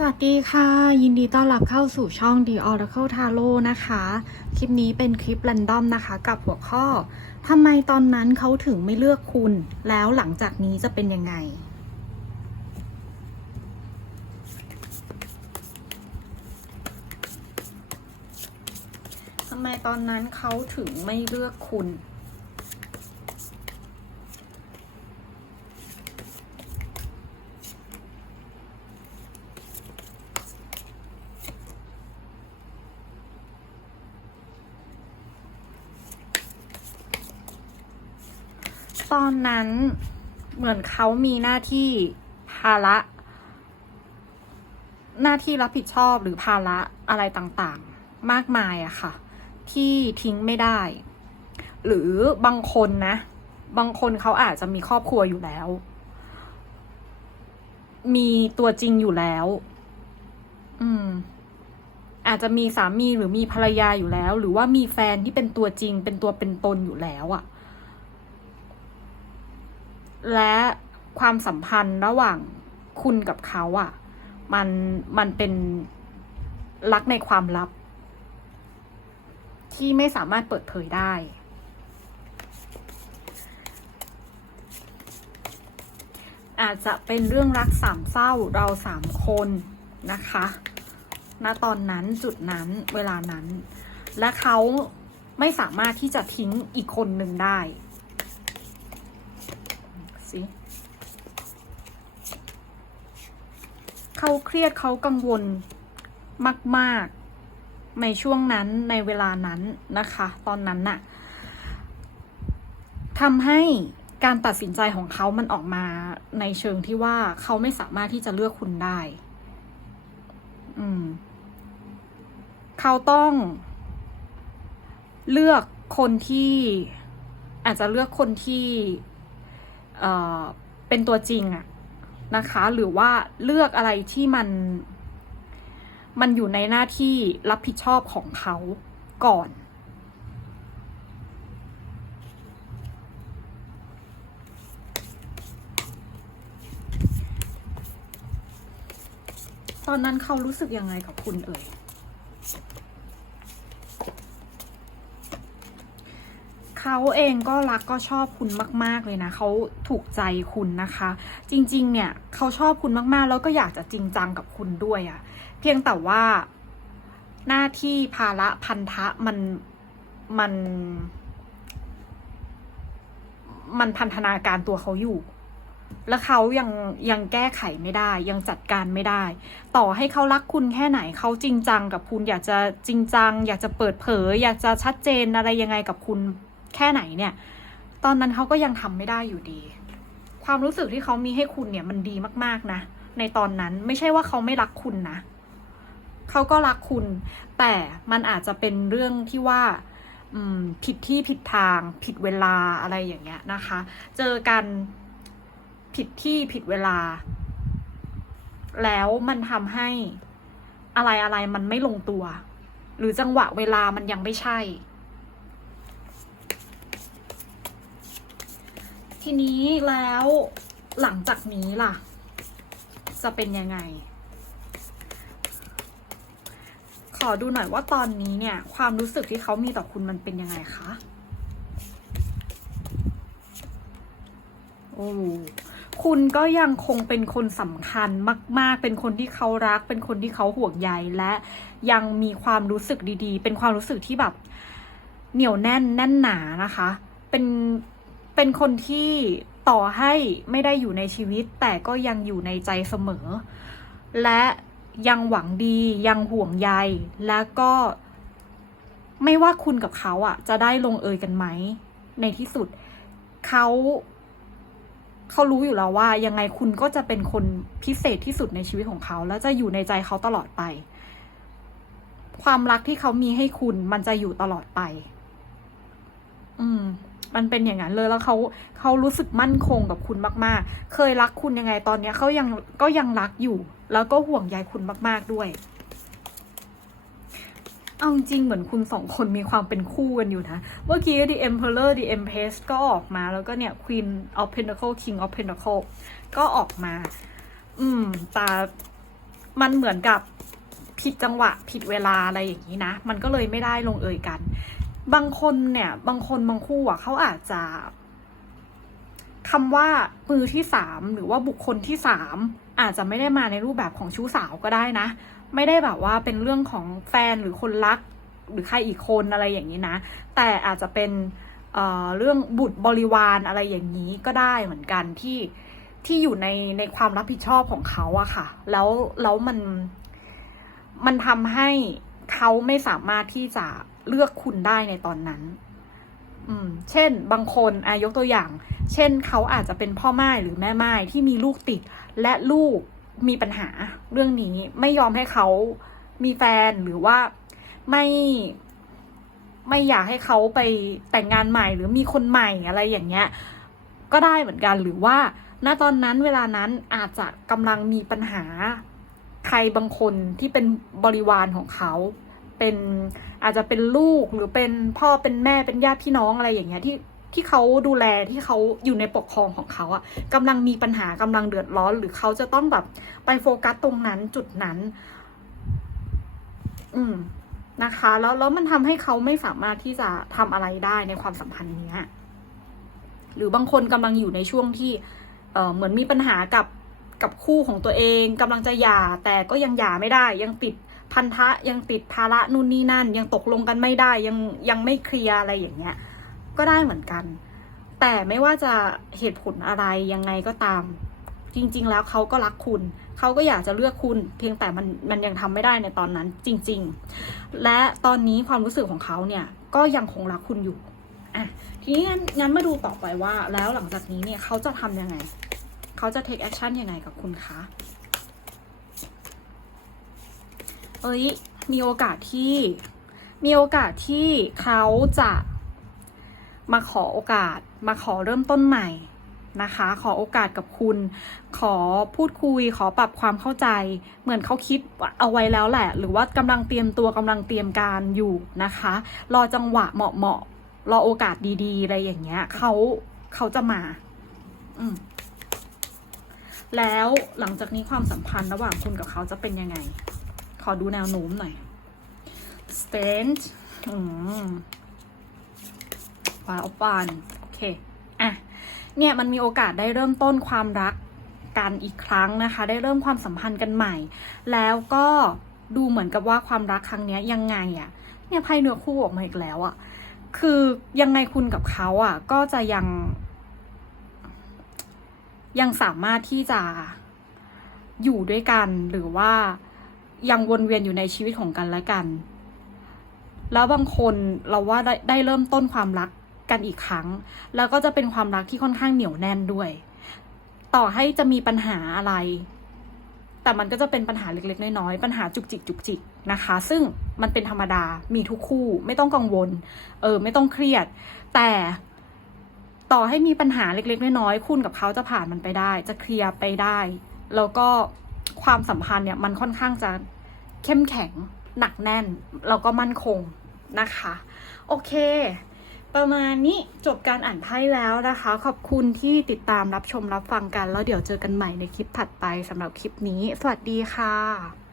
สวัสดีค่ะ ยินดีต้อนรับเข้าสู่ช่อง The Oracle Tarot นะคะ คลิปนี้เป็นคลิป r รนดอมนะคะ กับหัวข้อทำไมตอนนั้นเขาถึงไม่เลือกคุณ แล้วหลังจากนี้จะเป็นยังไง ทำไมตอนนั้นเขาถึงไม่เลือกคุณ ตอนนั้นเหมือนเขามีหน้าที่ภาระ หน้าที่รับผิดชอบหรือภาระอะไรต่างๆ มากมายอะค่ะ ที่ทิ้งไม่ได้ หรือบางคนนะ บางคนเขาอาจจะมีครอบครัวอยู่แล้ว มีตัวจริงอยู่แล้ว อืม อาจจะมีสามีหรือมีภรรยาอยู่แล้ว หรือว่ามีแฟนที่เป็นตัวจริง เป็นตัวเป็นตนอยู่แล้วอะ และความสัมพันธ์ระหว่างคุณกับเขาอะ่ะ มันมันเป็นรักในความลับ ที่ไม่สามารถเปิดเผยได้ อาจจะเป็นเรื่องรักสามเศร้าเราสามคนนะคะณตอนนั้นจุดนั้นเวลานั้น และเขาไม่สามารถที่จะทิ้งอีกคนหนึ่งได้ สิเขาเครียดเขากังวลมาก ๆ ในช่วงนั้นในเวลานั้นนะคะ ตอนนั้นน่ะทำให้การตัดสินใจของเขามันออกมาในเชิงที่ว่าเขาไม่สามารถที่จะเลือกคุณได้ อืม เขาต้องเลือกคนที่อาจจะเลือกคนที่ เป็นตัวจริงอะนะคะ หรือว่าเลือกอะไรที่มันมันอยู่ในหน้าที่รับผิดชอบของเขาก่อน ตอนนั้นเขารู้สึกยังไงกับคุณเอ่ย เขาเองก็รักก็ชอบคุณมาก ๆ เลยนะเขาถูกใจคุณนะคะ จริง ๆ เนี่ยเขาชอบคุณมากๆ แล้วก็อยากจะจริงจังกับคุณด้วยอะเพียงแต่ว่าหน้าที่ภาระพันธะมันมัน มันพันธนาการตัวเขาอยู่ แล้วเขายังยังแก้ไขไม่ได้ ยังจัดการไม่ได้ ต่อให้เขารักคุณแค่ไหนเขาจริงจังกับคุณ อยากจะจริงจัง อยากจะเปิดเผย อยากจะชัดเจนอะไรยังไงกับคุณ แค่ไหนเนี่ย ตอนนั้นเขาก็ยังทำไม่ได้อยู่ดี ความรู้สึกที่เขามีให้คุณเนี่ยมันดีมากๆนะ ในตอนนั้นไม่ใช่ว่าเขาไม่รักคุณนะ เขาก็รักคุณ แต่มันอาจจะเป็นเรื่องที่ว่าผิดที่ผิดทาง ผิดเวลาอะไรอย่างเงี้ยนะคะ เจอกันผิดที่ผิดเวลา แล้วมันทำให้อะไรอะไรมันไม่ลงตัว หรือจังหวะเวลามันยังไม่ใช่ ทีนี้แล้วหลังจากนี้ล่ะ จะเป็นยังไง ขอดูหน่อยว่าตอนนี้เนี่ย ความรู้สึกที่เขามีต่อคุณมันเป็นยังไงคะโอ้คุณก็ยังคงเป็นคนสำคัญมาก ๆ เป็นคนที่เขารัก เป็นคนที่เขาห่วงใยและยังมีความรู้สึกดีๆ เป็นความรู้สึกที่แบบเหนียวแน่นแน่นหนานะคะ เป็น เป็นคนที่ต่อให้ไม่ได้อยู่ในชีวิต แต่ก็ยังอยู่ในใจเสมอ และยังหวังดียังห่วงใย และก็ไม่ว่าคุณกับเขาอะจะได้ลงเอยกันไหม ในที่สุดเขาเขารู้อยู่แล้วว่ายังไงคุณก็จะเป็นคนพิเศษที่สุดในชีวิตของเขา และจะอยู่ในใจเขาตลอดไป ความรักที่เขามีให้คุณมันจะอยู่ตลอดไป อืม มันเป็นอย่างนั้นเลยแล้วเขาเขารู้สึกมั่นคงกับคุณมากๆ เคยรักคุณยังไงตอนเนี้ยเขายังก็ยังรักอยู่ แล้วก็ห่วงใยคุณมากๆด้วย เอาจริงเหมือนคุณสองคนมีความเป็นคู่กันอยู่นะ เมื่อกี้ The Emperor The Empress ก็ออกมาแล้วก็เนี่ย Queen of Pentacle King of Pentacle ก็ออกมา อืม แต่มันเหมือนกับผิดจังหวะผิดเวลาอะไรอย่างนี้นะ มันก็เลยไม่ได้ลงเอยกัน บางคนเนี่ย บางคนบางคู่อะเขาอาจจะคำว่ามือที่สามหรือว่าบุคคลที่สามอาจจะไม่ได้มาในรูปแบบของชู้สาวก็ได้นะ ไม่ได้แบบว่าเป็นเรื่องของแฟนหรือคนรัก หรือใครอีกคนอะไรอย่างนี้นะ แต่อาจจะเป็นเเรื่องบุตรบริวารอะไรอย่างนี้ก็ได้เหมือนกันที่ที่อยู่ในในความรับผิดชอบของเขาอะค่ะ แล้วแล้วมันมันทำให้เขาไม่สามารถที่จะ เลือกคุณได้ในตอนนั้น อืม เช่น บางคนอายกตัวอย่าง เช่น เขาอาจจะเป็นพ่อไม้หรือแม่ไม้ที่มีลูกติด และลูกมีปัญหาเรื่องนี้ไม่ยอมให้เขามีแฟนหรือว่าไม่ไม่อยากให้เขาไปแต่งงานใหม่หรือมีคนใหม่อะไรอย่างเงี้ย ก็ได้เหมือนกันหรือว่า ณตอนนั้นเวลานั้นอาจจะกำลังมีปัญหาใครบางคนที่เป็นบริวารของเขา เป็นอาจจะเป็นลูกหรือเป็นพ่อเป็นแม่เป็นญาติพี่น้องอะไรอย่างเงี้ยที่ที่เขาดูแลที่เขาอยู่ในปกครองของเขาอะกำลังมีปัญหากำลังเดือดร้อน หรือเขาจะต้องแบบไปโฟกัสตรงนั้นจุดนั้น อืมนะคะ แล้วแล้วมันทำให้เขาไม่สามารถที่จะทำอะไรได้ในความสัมพันธ์นี้หรือบางคนกำลังอยู่ในช่วงที่ เออเหมือนมีปัญหากับกับคู่ของตัวเองกำลังจะหย่าแต่ก็ยังหย่าไม่ได้ ยังติด พันธะยังติดภาระนู่นนี่นั่น ยังตกลงกันไม่ได้ยังยังไม่เคลียร์อะไรอย่างเงี้ย ก็ได้เหมือนกัน แต่ไม่ว่าจะเหตุผลอะไรยังไงก็ตาม จริง ๆ แล้วเขาก็รักคุณ เขาก็อยากจะเลือกคุณ เพียงแต่มันมันยังทำไม่ได้ในตอนนั้นจริง ๆ และตอนนี้ความรู้สึกของเขาเนี่ยก็ยังคงรักคุณอยู่อะทีนี้งั้นงั้นมาดูต่อไปว่า แล้วหลังจากนี้เนี่ยเขาจะทำยังไง เขาจะ take action ยังไงกับคุณคะ เอ้ย มีโอกาสที่ มีโอกาสที่เขาจะมาขอโอกาส มาขอเริ่มต้นใหม่นะคะ ขอโอกาสกับคุณ ขอพูดคุย ขอปรับความเข้าใจ เหมือนเขาคิดเอาไว้แล้วแหละ หรือว่ากำลังเตรียมตัวกำลังเตรียมการอยู่นะคะ รอจังหวะเหมาะเหมาะๆ รอโอกาสดีๆ อะไรอย่างเงี้ยเขาเขาจะมา อืมแล้วหลังจากนี้ความสัมพันธ์ระหว่างคุณกับเขาจะเป็นยังไง ขอดูแนวโน้มหน่อย stand อืมว้าวปานโอเค อะ เนี่ยมันมีโอกาสได้เริ่มต้นความรักกันอีกครั้งนะคะ ได้เริ่มความสัมพันธ์กันใหม่ แล้วก็ดูเหมือนกับว่าความรักครั้งนี้ยังไงอะ่ะ เนี่ยไพ่เนื้อคู่ออกมาอีกแล้วอะ่ะ คือยังไงคุณกับเขาอะ ก็จะยัง ยังสามารถที่จะอยู่ด้วยกันหรือว่า ยังวนเวียนอยู่ในชีวิตของกันและกัน แล้วบางคนเราว่าได้ได้เริ่มต้นความรักกันอีกครั้ง แล้วก็จะเป็นความรักที่ค่อนข้างเหนียวแน่นด้วย ต่อให้จะมีปัญหาอะไร แต่มันก็จะเป็นปัญหาเล็กๆน้อยๆปัญหาจุกจิกจุกจิกนะคะ ซึ่งมันเป็นธรรมดามีทุกคู่ ไม่ต้องกังวล เออ ไม่ต้องเครียด แต่ต่อให้มีปัญหาเล็กๆน้อยๆคุณกับเขาจะผ่านมันไปได้ จะเคลียร์ไปได้ แล้วก็ ความสัมพันธ์เนี่ยมันค่อนข้างจะเข้มแข็งหนักแน่น แล้วก็มั่นคงนะคะ โอเค ประมาณนี้จบการอ่านไพ่แล้วนะคะ ขอบคุณที่ติดตามรับชมรับฟังกัน แล้วเดี๋ยวเจอกันใหม่ในคลิปถัดไปสำหรับคลิปนี้ สวัสดีค่ะ